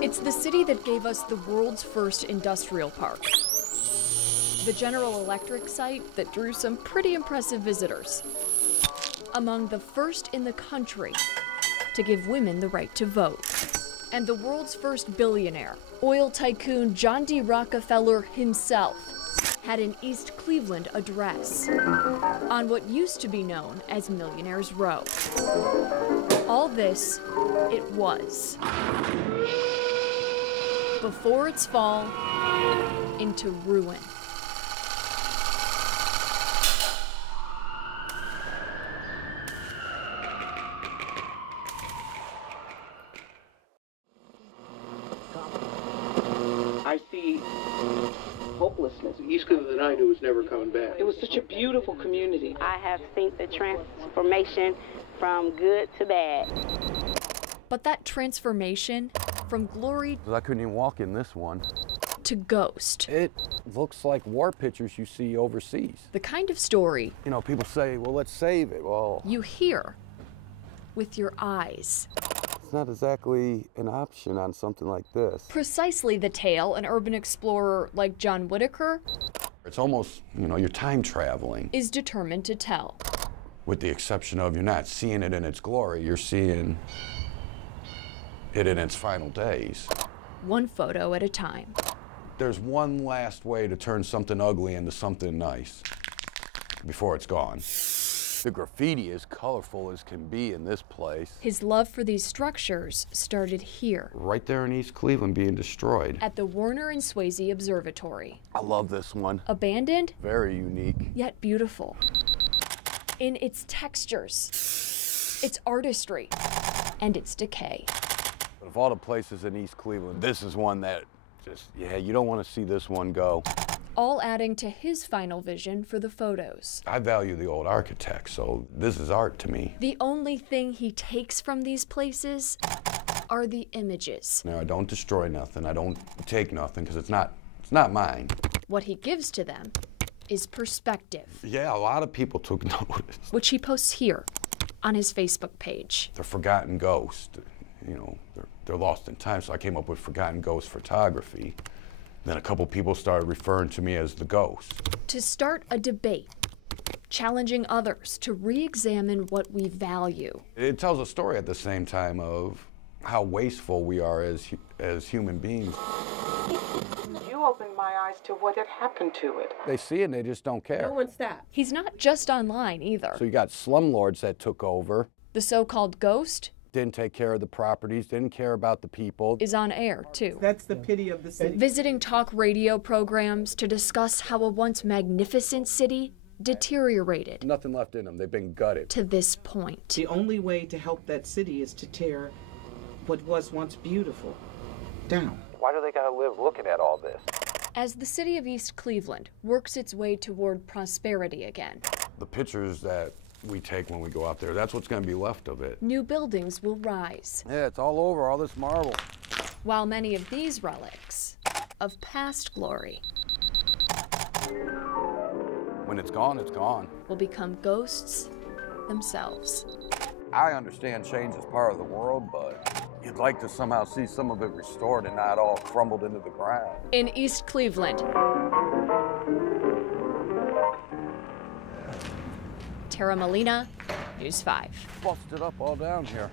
It's the city that gave us the world's first industrial park, the General Electric site that drew some pretty impressive visitors, among the first in the country to give women the right to vote, and the world's first billionaire, oil tycoon JD Rockefeller himself, had an East Cleveland address on what used to be known as Millionaires Row. All this, it was. Before its fall into ruin. I see hopelessness. East Cleveland I knew was never coming back. It was such a beautiful community. I have seen the transformation from good to bad. But that transformation from glory I couldn't even walk in this one. to ghost. It looks like war pictures you see overseas. The kind of story, You know, people say, well, let's save it. Well, you hear with your eyes. it's not exactly an option on something like this. Precisely the tale an urban explorer like John Whitaker It's almost, you're time traveling. is determined to tell. With the exception of you're not seeing it in its glory, you're seeing it in its final days. One photo at a time. There's one last way to turn something ugly into something nice before it's gone. The graffiti is colorful as can be in this place. His love for these structures started here, Right there in East Cleveland being destroyed. at the Warner and Swayze Observatory. I love this one. Abandoned, Very unique. yet beautiful. In its textures, its artistry, and its decay. But of all the places in East Cleveland, this is one that you don't want to see this one go. All adding to his final vision for the photos. I value the old architects, so this is art to me. The only thing he takes from these places are the images. Now, I don't destroy nothing. I don't take nothing because it's not mine. What he gives to them is perspective, Yeah, a lot of people took notice. which he posts here on his Facebook page. The forgotten ghost, they're lost in time, so I came up with forgotten ghost photography. Then a couple people started referring to me as the ghost. To start a debate, challenging others to re-examine what we value. It tells a story at the same time of how wasteful we are as human beings. You opened my eyes to what had happened to it. They see it and they just don't care. No one stopped. He's not just online either. So you got slumlords that took over, The so-called ghost didn't take care of the properties, didn't care about the people. is on air too. That's the pity of the city. Visiting talk radio programs to discuss how a once magnificent city deteriorated Nothing left in them. They've been gutted. to this point. The only way to help that city is to tear what was once beautiful down. Why do they gotta live looking at all this? As the city of East Cleveland works its way toward prosperity again, The pictures that we take when we go out there, that's what's gonna be left of it. new buildings will rise, Yeah, it's all over, all this marble. while many of these relics of past glory When it's gone, it's gone. will become ghosts themselves. I understand change is part of the world, but you'd like to somehow see some of it restored and not all crumbled into the ground. In East Cleveland, Tara Molina, News 5. Busted up all down here.